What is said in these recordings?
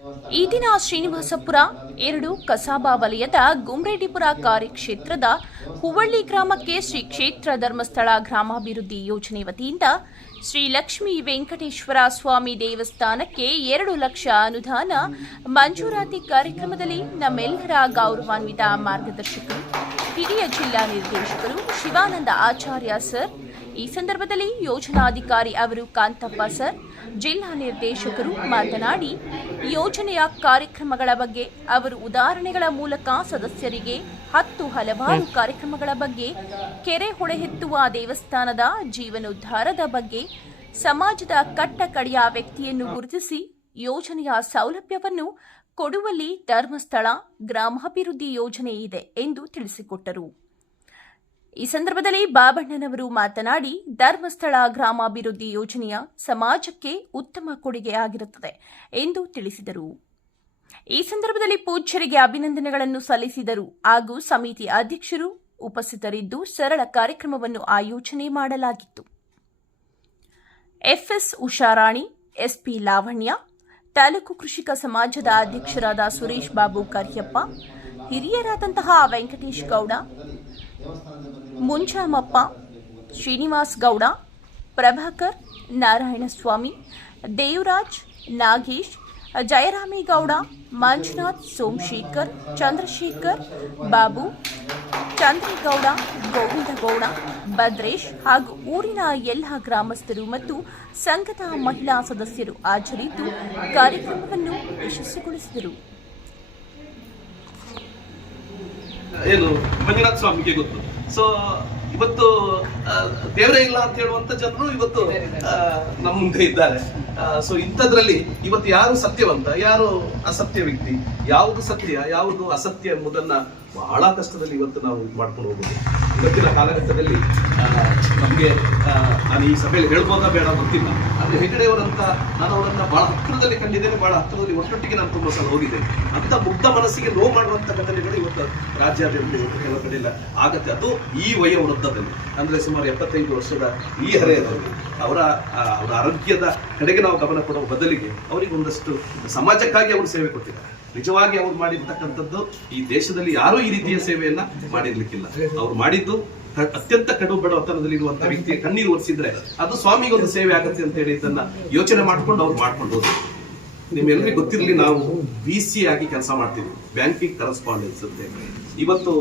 ಈ ದಿನ ಶ್ರೀನಿವಾಸಪುರ 2 ಕಸಾಬಾ ವಲಯದ ಗುಮ್ರೆಡ್ಡಿಪುರ ಕಾರ್ಯಕ್ಷೇತ್ರದ ಹುವಳ್ಳಿ ಗ್ರಾಮಕ್ಕೆ ಶ್ರೀ ಕ್ಷೇತ್ರ ಧರ್ಮಸ್ಥಳ ಗ್ರಾಮಾಭಿವೃದ್ಧಿ ಯೋಜನೆ ವತಿಯಿಂದ ಶ್ರೀ ಲಕ್ಷ್ಮೀ ವೆಂಕಟೇಶ್ವರ ಸ್ವಾಮಿ ದೇವಸ್ಥಾನಕ್ಕೆ 2 ಲಕ್ಷ ಅನುದಾನ ಮಂಜೂರಾತಿ ಕಾರ್ಯಕ್ರಮದಲ್ಲಿ ನಮ್ಮೆಲ್ಲರ ಗೌರವಾನ್ವಿತ ಮಾರ್ಗದರ್ಶಕರು ಹಿರಿಯ ಜಿಲ್ಲಾ ನಿರ್ದೇಶಕರು ಶಿವಾನಂದ ಆಚಾರ್ಯ ಸರ್, ಈ ಸಂದರ್ಭದಲ್ಲಿ ಯೋಜನಾಧಿಕಾರಿ ಅವರು ಕಾಂತಪ್ಪ ಸರ್, ಜಿಲ್ಲಾ ನಿರ್ದೇಶಕರು ಮಾತನಾಡಿ ಯೋಜನೆಯ ಕಾರ್ಯಕ್ರಮಗಳ ಬಗ್ಗೆ ಅವರು ಉದಾಹರಣೆಗಳ ಮೂಲಕ ಸದಸ್ಯರಿಗೆ 10 ಹಲವಾರು ಕಾರ್ಯಕ್ರಮಗಳ ಬಗ್ಗೆ, ಕೆರೆ ಹೊಳೆಯೆತ್ತುವ ದೇವಸ್ಥಾನದ ಜೀವನೋದ್ಧಾರದ ಬಗ್ಗೆ, ಸಮಾಜದ ಕಟ್ಟಕಡೆಯ ವ್ಯಕ್ತಿಯನ್ನು ಗುರುತಿಸಿ ಯೋಜನೆಯ ಸೌಲಭ್ಯವನ್ನು ಕೊಡುವಲ್ಲಿ ಧರ್ಮಸ್ಥಳ ಗ್ರಾಮಾಭಿವೃದ್ಧಿ ಯೋಜನೆ ಇದೆ ಎಂದು ತಿಳಿಸಿಕೊಟ್ಟರು. ಈ ಸಂದರ್ಭದಲ್ಲಿ ಬಾಬಣ್ಣನವರು ಮಾತನಾಡಿ ಧರ್ಮಸ್ಥಳ ಗ್ರಾಮಾಭಿವೃದ್ಧಿ ಯೋಜನೆಯ ಸಮಾಜಕ್ಕೆ ಉತ್ತಮ ಕೊಡುಗೆಯಾಗಿರುತ್ತದೆ ಎಂದು ತಿಳಿಸಿದರು. ಈ ಸಂದರ್ಭದಲ್ಲಿ ಪೂಜ್ಯರಿಗೆ ಅಭಿನಂದನೆಗಳನ್ನು ಸಲ್ಲಿಸಿದರು ಹಾಗೂ ಸಮಿತಿ ಅಧ್ಯಕ್ಷರು ಉಪಸ್ಥಿತರಿದ್ದು ಸರಳ ಕಾರ್ಯಕ್ರಮವನ್ನು ಆಯೋಜನೆ ಮಾಡಲಾಗಿತ್ತು. ಎಫ್ಎಸ್ ಉಷಾರಾಣಿ, ಎಸ್ಪಿ ಲಾವಣ್ಯ, ತಾಲೂಕು ಕೃಷಿಕ ಸಮಾಜದ ಅಧ್ಯಕ್ಷರಾದ ಸುರೇಶ್ ಬಾಬು ಕರಿಯಪ್ಪ, ಹಿರಿಯರಾದಂತಹ ವೆಂಕಟೇಶ್ ಗೌಡ, ಮುಂಚಾಮಪ್ಪ, ಶ್ರೀನಿವಾಸ್ ಗೌಡ, ಪ್ರಭಾಕರ್, ನಾರಾಯಣಸ್ವಾಮಿ, ದೇವರಾಜ್, ನಾಗೇಶ್, ಜಯರಾಮೇಗೌಡ, ಮಂಜುನಾಥ್, ಸೋಮಶೇಖರ್, ಚಂದ್ರಶೇಖರ್, ಬಾಬು, ಚಂದ್ರೇಗೌಡ, ಗೋವಿಂದಗೌಡ, ಭದ್ರೇಶ್ ಹಾಗೂ ಊರಿನ ಎಲ್ಲ ಗ್ರಾಮಸ್ಥರು ಮತ್ತು ಸಂಘದ ಮಹಿಳಾ ಸದಸ್ಯರು ಹಾಜರಿದ್ದು ಕಾರ್ಯಕ್ರಮವನ್ನು ಯಶಸ್ವಿಗೊಳಿಸಿದರು. ಏನು ಮಂಜುನಾಥ ಸ್ವಾಮಿಗೆ ಗೊತ್ತು. ಸೊ ಇವತ್ತು ದೇವರೇ ಇಲ್ಲ ಅಂತ ಹೇಳುವಂತ ಜನರು ಇವತ್ತು ನಮ್ಮ ಮುಂದೆ ಇದ್ದಾರೆ. ಸೊ ಇಂಥದ್ರಲ್ಲಿ ಇವತ್ತು ಯಾರು ಸತ್ಯವಂತ, ಯಾರು ಅಸತ್ಯ ವ್ಯಕ್ತಿ, ಯಾವುದು ಸತ್ಯ ಯಾವುದು ಅಸತ್ಯ ಎಂಬುದನ್ನ ಬಹಳ ಕಷ್ಟದಲ್ಲಿ ಇವತ್ತು ನಾವು ಮಾಡ್ಕೊಂಡು ಹೋಗ್ಬೋದು. ಇವತ್ತಿನ ಕಾಲಘಟ್ಟದಲ್ಲಿ ನಮಗೆ ನಾನು ಈ ಸಭೆಯಲ್ಲಿ ಹೇಳ್ಬೋದಾ ಬೇಡ ಗೊತ್ತಿಲ್ಲ. ಅಂದ್ರೆ ಹೆಗಡೆಯವರಂತ ನಾನು ಅವರನ್ನ ಬಹಳ ಹತ್ತಿರದಲ್ಲಿ ಕಂಡಿದ್ದೇನೆ, ಬಹಳ ಹತ್ತಿರದಲ್ಲಿ ಒಟ್ಟೊಟ್ಟಿಗೆ ನಾನು ತುಂಬಾ ಸಲ ಹೋಗಿದ್ದೇನೆ. ಅಂತ ಮುಗ್ಧ ಮನಸ್ಸಿಗೆ ನೋವು ಮಾಡುವಂತ ಘಟನೆಗಳು ಇವತ್ತು ರಾಜ್ಯಾದ್ಯಂತ ಕೆಲವು ಕಡೆ ಇಲ್ಲ ಆಗತ್ತೆ. ಅದು ಈ ವಯೋವೃದ್ಧದಲ್ಲಿ ಅಂದ್ರೆ ಸುಮಾರು 75 ವರ್ಷದ ಈ ಹರೆಯದಲ್ಲಿ ಅವರ ಆರೋಗ್ಯದ ಕಡೆಗೆ ನಾವು ಗಮನ ಕೊಡುವ ಬದಲಿಗೆ ಅವರಿಗೆ ಒಂದಷ್ಟು ಸಮಾಜಕ್ಕಾಗಿ ಅವರು ಸೇವೆ ಕೊಟ್ಟಿದ್ದಾರೆ. ನಿಜವಾಗಿ ಅವ್ರು ಮಾಡಿರ್ತಕ್ಕಂಥದ್ದು ಈ ದೇಶದಲ್ಲಿ ಯಾರೂ ಈ ರೀತಿಯ ಸೇವೆಯನ್ನ ಮಾಡಿರ್ಲಿಕ್ಕಿಲ್ಲ. ಅವ್ರು ಮಾಡಿದ್ದು ಅತ್ಯಂತ ಕಡು ಬಡತನದಲ್ಲಿ ಇರುವಂತಹ ವ್ಯಕ್ತಿಯ ಕಣ್ಣೀರು ಒರೆಸಿದ್ರೆ ಅದು ಸ್ವಾಮಿಗೆ ಒಂದು ಸೇವೆ ಆಗತ್ತೆ ಅಂತ ಹೇಳಿ ಇದನ್ನ ಯೋಚನೆ ಮಾಡ್ಕೊಂಡು ಅವ್ರು ಮಾಡ್ಕೊಂಡು ಹೋದ್ರು. ನಿಮ್ಮೆಲ್ಲರಿಗೂ ಗೊತ್ತಿರಲಿ, ನಾವು BC ಆಗಿ ಕೆಲಸ ಮಾಡ್ತೀವಿ, ಬ್ಯಾಂಕಿಂಗ್ ಕರೆಸ್ಪಾಂಡೆನ್ಸ್ ಅಂತ. ಇವತ್ತು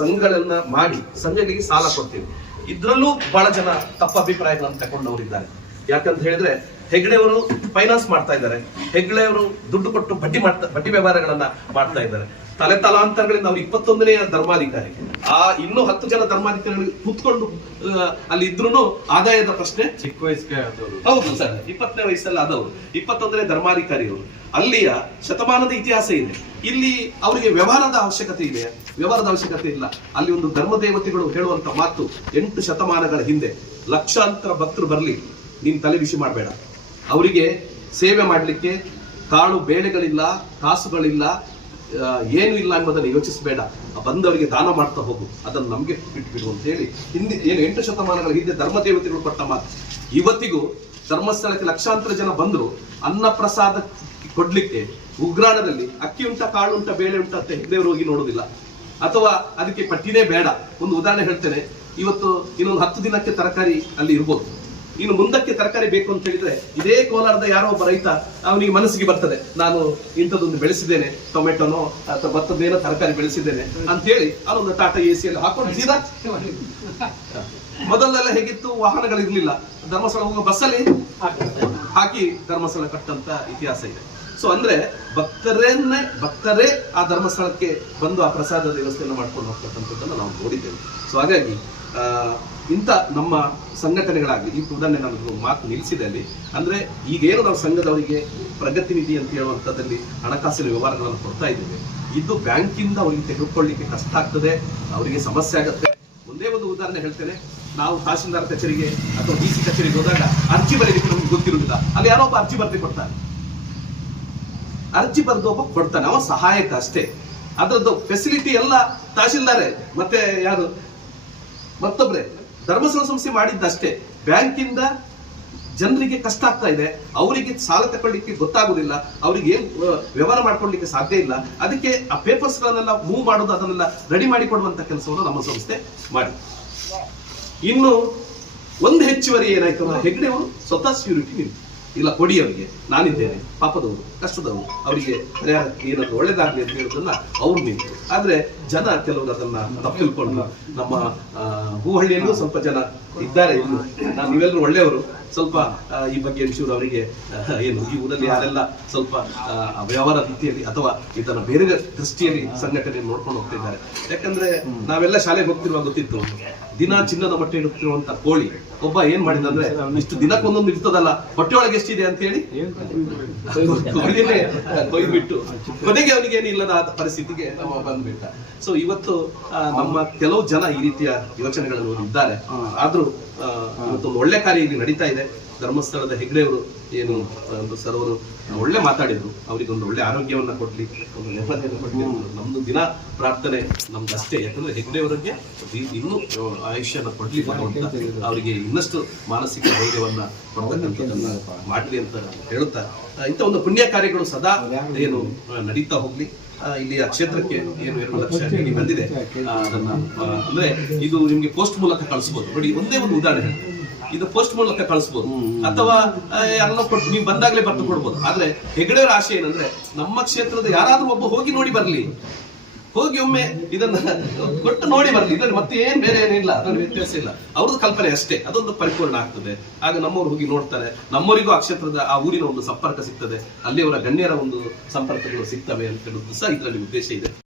ಸಂಘಗಳನ್ನ ಮಾಡಿ ಸಂಘಗಳಿಗೆ ಸಾಲ ಕೊಡ್ತೀವಿ. ಇದ್ರಲ್ಲೂ ಬಹಳ ಜನ ತಪ್ಪ ಅಭಿಪ್ರಾಯಗಳನ್ನು ತಗೊಂಡವರಿದ್ದಾರೆ. ಯಾಕಂತ ಹೇಳಿದ್ರೆ ಹೆಗ್ಡೆಯವರು ಫೈನಾನ್ಸ್ ಮಾಡ್ತಾ ಇದ್ದಾರೆ, ಹೆಗ್ಡೆಯವರು ದುಡ್ಡು ಕೊಟ್ಟು ಬಡ್ಡಿ ವ್ಯವಹಾರಗಳನ್ನ ಮಾಡ್ತಾ ಇದ್ದಾರೆ. ತಲಾಂತರಗಳಿಂದ ಅವ್ರು 21ನೇ ಧರ್ಮಾಧಿಕಾರಿ. ಇನ್ನೂ 10 ಜನ ಧರ್ಮಾಧಿಕಾರಿಗಳು ಕೂತ್ಕೊಂಡು ಅಲ್ಲಿ ಇದ್ರೂ ಆದಾಯದ ಪ್ರಶ್ನೆ ಚಿಕ್ಕ ವಯಸ್ಸಿಗೆ ಹೌದು ಸರ್, 20ನೇ ವಯಸ್ಸಲ್ಲಿ ಆದವರು 21ನೇ ಧರ್ಮಾಧಿಕಾರಿಯವರು. ಅಲ್ಲಿಯ ಶತಮಾನದ ಇತಿಹಾಸ ಇದೆ. ಇಲ್ಲಿ ಅವರಿಗೆ ವ್ಯವಹಾರದ ಅವಶ್ಯಕತೆ ಇದೆ, ವ್ಯವಹಾರದ ಅವಶ್ಯಕತೆ ಇಲ್ಲ. ಅಲ್ಲಿ ಒಂದು ಧರ್ಮ ದೇವತೆಗಳು ಹೇಳುವಂತ ಮಾತು 8 ಶತಮಾನಗಳ ಹಿಂದೆ, ಲಕ್ಷಾಂತರ ಭಕ್ತರು ಬರ್ಲಿ, ನೀನ್ ತಲೆ ಬಿಸಿ ಮಾಡಬೇಡ, ಅವರಿಗೆ ಸೇವೆ ಮಾಡ್ಲಿಕ್ಕೆ ಕಾಳು ಬೇಳೆಗಳಿಲ್ಲ, ಕಾಸುಗಳಿಲ್ಲ, ಏನು ಇಲ್ಲ ಎಂಬುದನ್ನು ಯೋಚಿಸಬೇಡ, ಬಂದವರಿಗೆ ದಾನ ಮಾಡ್ತಾ ಹೋಗು, ಅದನ್ನು ನಮ್ಗೆ ಬಿಟ್ಬಿಡು ಅಂತ ಹೇಳಿ ಏನು 8 ಶತಮಾನಗಳ ಹಿಂದೆ ಧರ್ಮ ದೇವತೆಗಳು ಕೊಟ್ಟ ಮಾತು. ಇವತ್ತಿಗೂ ಧರ್ಮಸ್ಥಳಕ್ಕೆ ಲಕ್ಷಾಂತರ ಜನ ಬಂದ್ರು, ಅನ್ನ ಪ್ರಸಾದ ಕೊಡ್ಲಿಕ್ಕೆ ಉಗ್ರಾಣದಲ್ಲಿ ಅಕ್ಕಿ ಉಂಟ, ಕಾಳು ಉಂಟ, ಬೇಳೆ ಉಂಟ ಅಂತ ಹೆಗ್ಡೆಯವರು ಹೋಗಿ ನೋಡುದಿಲ್ಲ, ಅಥವಾ ಅದಕ್ಕೆ ಪಟ್ಟಿನೇ ಬೇಡ. ಒಂದು ಉದಾಹರಣೆ ಹೇಳ್ತೇನೆ. ಇವತ್ತು ಇನ್ನೊಂದು 10 ದಿನಕ್ಕೆ ತರಕಾರಿ ಅಲ್ಲಿ ಇರ್ಬೋದು, ಇನ್ನು ಮುಂದಕ್ಕೆ ತರಕಾರಿ ಬೇಕು ಅಂತ ಹೇಳಿದ್ರೆ ಇದೇ ಕೋಲಾರದ ಯಾರೋ ಒಬ್ಬ ರೈತ ಅವನಿಗೆ ಮನಸ್ಸಿಗೆ ಬರ್ತದೆ, ನಾನು ಇಂಥದ್ದೊಂದು ಬೆಳೆಸಿದ್ದೇನೆ, ಟೊಮೆಟೊನೋ ಅಥವಾ ಭತ್ತದ್ದೇನೋ ತರಕಾರಿ ಬೆಳೆಸಿದ್ದೇನೆ ಅಂತ ಹೇಳಿ ಅವನೊಂದು ಟಾಟಾ AC ಅಲ್ಲಿ ಹಾಕೊಂಡು ಸೀದಾ. ಮೊದಲೆಲ್ಲ ಹೇಗಿತ್ತು, ವಾಹನಗಳಿರ್ಲಿಲ್ಲ, ಧರ್ಮಸ್ಥಳ ಹೋಗೋ ಬಸ್ಸಲ್ಲಿ ಹಾಕಿ ಧರ್ಮಸ್ಥಳ ಕಟ್ಟಂತ ಇತಿಹಾಸ ಇದೆ. ಸೊ ಅಂದ್ರೆ ಭಕ್ತರೇ ಆ ಧರ್ಮಸ್ಥಳಕ್ಕೆ ಬಂದು ಆ ಪ್ರಸಾದದ ವ್ಯವಸ್ಥೆಯನ್ನು ಮಾಡ್ಕೊಂಡು ಹೋಗ್ತಕ್ಕಂಥದ್ದನ್ನು ನಾವು ನೋಡಿದ್ದೇವೆ. ಸೊ ಹಾಗಾಗಿ ಇಂಥ ನಮ್ಮ ಸಂಘಟನೆಗಳಾಗಲಿ, ಈ ಉದಾಹರಣೆ ನಾನು ಮಾತು ನಿಲ್ಲಿಸಿದೆ ಅಲ್ಲಿ. ಅಂದ್ರೆ ಈಗೇನು ನಾವು ಸಂಘದವರಿಗೆ ಪ್ರಗತಿ ನಿಧಿ ಅಂತ ಹೇಳುವಂಥದ್ದಲ್ಲಿ ಹಣಕಾಸಿನ ವ್ಯವಹಾರಗಳನ್ನು ಕೊಡ್ತಾ ಇದ್ದೇವೆ, ಇದು ಬ್ಯಾಂಕಿಂದ ಅವರಿಗೆ ತೆಗೆದುಕೊಳ್ಳಿಕ್ಕೆ ಕಷ್ಟ ಆಗ್ತದೆ, ಅವರಿಗೆ ಸಮಸ್ಯೆ ಆಗುತ್ತೆ. ಒಂದೇ ಒಂದು ಉದಾಹರಣೆ ಹೇಳ್ತೇನೆ. ನಾವು ತಹಶೀಲ್ದಾರ್ ಕಚೇರಿಗೆ ಅಥವಾ DC ಕಚೇರಿಗೆ ಹೋದಾಗ ಅರ್ಜಿ ಬರೀಲಿಕ್ಕೆ ನಮ್ಗೆ ಗೊತ್ತಿರುವುದಿಲ್ಲ. ಅಲ್ಲಿ ಯಾರೋ ಒಬ್ಬ ಅರ್ಜಿ ಬರ್ದು ಕೊಡ್ತಾನೆ, ಅರ್ಜಿ ಬರೆದು ಒಬ್ಬ ಕೊಡ್ತಾನೆ, ಅವ ಸಹಾಯಕ ಅಷ್ಟೇ. ಅದರದ್ದು ಫೆಸಿಲಿಟಿ ಎಲ್ಲ ತಹಶೀಲ್ದಾರೇ ಮತ್ತೆ ಯಾರು ಮತ್ತೊಬ್ರೆ ಧರ್ಮಸ್ಥಳ ಸಂಸ್ಥೆ ಮಾಡಿದ್ದಷ್ಟೇ. ಬ್ಯಾಂಕಿಂದ ಜನರಿಗೆ ಕಷ್ಟ ಆಗ್ತಾ ಇದೆ, ಅವರಿಗೆ ಸಾಲ ತಗೊಳ್ಳಿಕ್ಕೆ ಗೊತ್ತಾಗುದಿಲ್ಲ, ಅವರಿಗೆ ಏನ್ ವ್ಯವಹಾರ ಮಾಡ್ಕೊಳ್ಳಿಕ್ಕೆ ಸಾಧ್ಯ ಇಲ್ಲ. ಅದಕ್ಕೆ ಆ ಪೇಪರ್ಸ್ ಗಳನ್ನೆಲ್ಲ ಮೂವ್ ಮಾಡೋದು, ಅದನ್ನೆಲ್ಲ ರೆಡಿ ಮಾಡಿ ಕೊಡುವಂತ ಕೆಲಸವನ್ನು ನಮ್ಮ ಸಂಸ್ಥೆ ಮಾಡಿ. ಇನ್ನು ಒಂದು ಹೆಚ್ಚುವರಿ ಏನಾಯ್ತು ಅಂದ್ರೆ ಹೆಗ್ಡೆ ಅವರು ಸ್ವತಃ ಸ್ಯೂರಿಟಿ ನಿಂತು, ಇಲ್ಲ ಕೊಡಿ ಅವರಿಗೆ, ನಾನಿದ್ದೇನೆ, ಪಾಪದವರು, ಕಷ್ಟದವರು, ಅವರಿಗೆ ಪರಿಹಾರಕ್ಕೆ ಏನಾದ್ರು ಒಳ್ಳೇದಾಗ್ಲಿ ಅಂತ ಹೇಳೋದನ್ನ ಅವ್ರು ನಿಂತು. ಆದ್ರೆ ಜನ ಕೆಲವರು ಅದನ್ನ ತಪ್ಪು ತಿಳ್ಕೊಂಡು, ನಮ್ಮ ಹೂಹಳ್ಳಿಯಲ್ಲೂ ಸ್ವಲ್ಪ ಜನ ಇದ್ದಾರೆ, ನೀವೆಲ್ಲರೂ ಒಳ್ಳೆಯವರು, ಸ್ವಲ್ಪ ಈ ಬಗ್ಗೆ ಒಂಚೂರು ಅವರಿಗೆ ಏನು ಈ ಊರಲ್ಲಿ ಯಾರೆಲ್ಲ ಸ್ವಲ್ಪ ವ್ಯವಹಾರ ರೀತಿಯಲ್ಲಿ ಅಥವಾ ಇದನ್ನ ಬೇರೆ ದೃಷ್ಟಿಯಲ್ಲಿ ಸಂಘಟನೆ ನೋಡ್ಕೊಂಡು ಹೋಗ್ತಿದ್ದಾರೆ. ಯಾಕಂದ್ರೆ ನಾವೆಲ್ಲ ಶಾಲೆಗೆ ಹೋಗ್ತಿರುವಾಗ ಗೊತ್ತಿತ್ತು, ದಿನ ಚಿನ್ನದ ಮೊಟ್ಟೆ ಇಡುತ್ತಿರುವಂತ ಕೋಳಿ ಒಬ್ಬ ಏನ್ ಮಾಡಿದಂದ್ರೆ, ಇಷ್ಟು ದಿನಕ್ಕೊಂದೊಂದು ಇರ್ತದಲ್ಲ, ಹೊಟ್ಟೆ ಒಳಗೆ ಎಷ್ಟಿದೆ ಅಂತ ಹೇಳಿ ಕೋಳಿನೇ ಕೊಯ್ದ್ಬಿಟ್ಟು ಕೊನೆಗೆ ಅವನಿಗೆ ಏನಿಲ್ಲದ ಪರಿಸ್ಥಿತಿಗೆ ನಾವು ಬಂದ್ಬಿಟ್ಟ. ಸೊ ಇವತ್ತು ನಮ್ಮ ಕೆಲವು ಜನ ಈ ರೀತಿಯ ಯೋಚನೆಗಳನ್ನು ಇದ್ದಾರೆ. ಆದ್ರೂ ಇವತ್ತೊಂದು ಒಳ್ಳೆ ಕಾರ್ಯ ಇಲ್ಲಿ ನಡೀತಾ ಇದೆ. ಧರ್ಮಸ್ಥಳದ ಹೆಗ್ಡೆಯವರು ಏನು ಒಂದು ಸರ್ ಅವರು ಒಳ್ಳೆ ಮಾತಾಡಿದ್ರು, ಅವರಿಗೆ ಒಂದು ಒಳ್ಳೆ ಆರೋಗ್ಯವನ್ನ ಕೊಡ್ಲಿ, ಒಂದು ನೆಮ್ಮದಿಯನ್ನು ಕೊಡ್ಲಿ. ನಮ್ದು ದಿನ ಪ್ರಾರ್ಥನೆ ನಮ್ದು ಅಷ್ಟೇ. ಯಾಕಂದ್ರೆ ಹೆಗ್ಡೆಯವರಿಗೆ ಇನ್ನೂ ಆಯುಷ್ಯನ ಕೊಡ್ಲಿ ಭಗವಂತ, ಅವರಿಗೆ ಇನ್ನಷ್ಟು ಮಾನಸಿಕ ಧೈರ್ಯವನ್ನ ಕೊಡ್ತಕ್ಕಂಥದ್ದನ್ನ ಮಾಡ್ಲಿ ಅಂತ ಹೇಳುತ್ತಾ, ಇಂಥ ಒಂದು ಪುಣ್ಯ ಕಾರ್ಯಗಳು ಸದಾ ಏನು ನಡೀತಾ ಹೋಗ್ಲಿ. ಇಲ್ಲಿಯ ಕ್ಷೇತ್ರಕ್ಕೆ ಏನು 2 ಲಕ್ಷ ನಿಧಿ ಬಂದಿದೆ, ಅದನ್ನ ಅಂದ್ರೆ ಇದು ನಿಮ್ಗೆ ಪೋಸ್ಟ್ ಮೂಲಕ ಕಳಿಸಬಹುದು. ನೋಡಿ, ಒಂದೇ ಒಂದು ಉದಾಹರಣೆ, ಇದು ಪೋಸ್ಟ್ ಮೂಲಕ ಕಳಿಸಬಹುದು ಅಥವಾ ಎಲ್ಲ ಕೊಟ್ಟು ನೀವು ಬಂದಾಗ್ಲೇ ಬರ್ದು ಕೊಡ್ಬೋದು. ಆದ್ರೆ ಹೆಗ್ಡೆಯವರ ಆಶೆ ಏನಂದ್ರೆ, ನಮ್ಮ ಕ್ಷೇತ್ರದ ಯಾರಾದ್ರೂ ಒಬ್ಬ ಹೋಗಿ ನೋಡಿ ಬರ್ಲಿ, ಹೋಗಿ ಒಮ್ಮೆ ಇದನ್ನ ಕೊಟ್ಟು ನೋಡಿ ಬರ್ಲಿ. ಇದ್ರಲ್ಲಿ ಮತ್ತೆ ಏನ್ ಬೇರೆ ಏನಿಲ್ಲ, ಅದ್ರಲ್ಲಿ ವ್ಯತ್ಯಾಸ ಇಲ್ಲ. ಅವ್ರದ್ದು ಕಲ್ಪನೆ ಅಷ್ಟೇ, ಅದೊಂದು ಪರಿಪೂರ್ಣ ಆಗ್ತದೆ. ಆಗ ನಮ್ಮವ್ರು ಹೋಗಿ ನೋಡ್ತಾರೆ, ನಮ್ಮವರಿಗೂ ಆ ಕ್ಷೇತ್ರದ ಆ ಊರಿನ ಒಂದು ಸಂಪರ್ಕ ಸಿಗ್ತದೆ, ಅಲ್ಲಿಯವರ ಗಣ್ಯರ ಒಂದು ಸಂಪರ್ಕಗಳು ಸಿಗ್ತವೆ ಅಂತ ಹೇಳುದು ಸಹ ಇದರಲ್ಲಿ ಉದ್ದೇಶ ಇದೆ.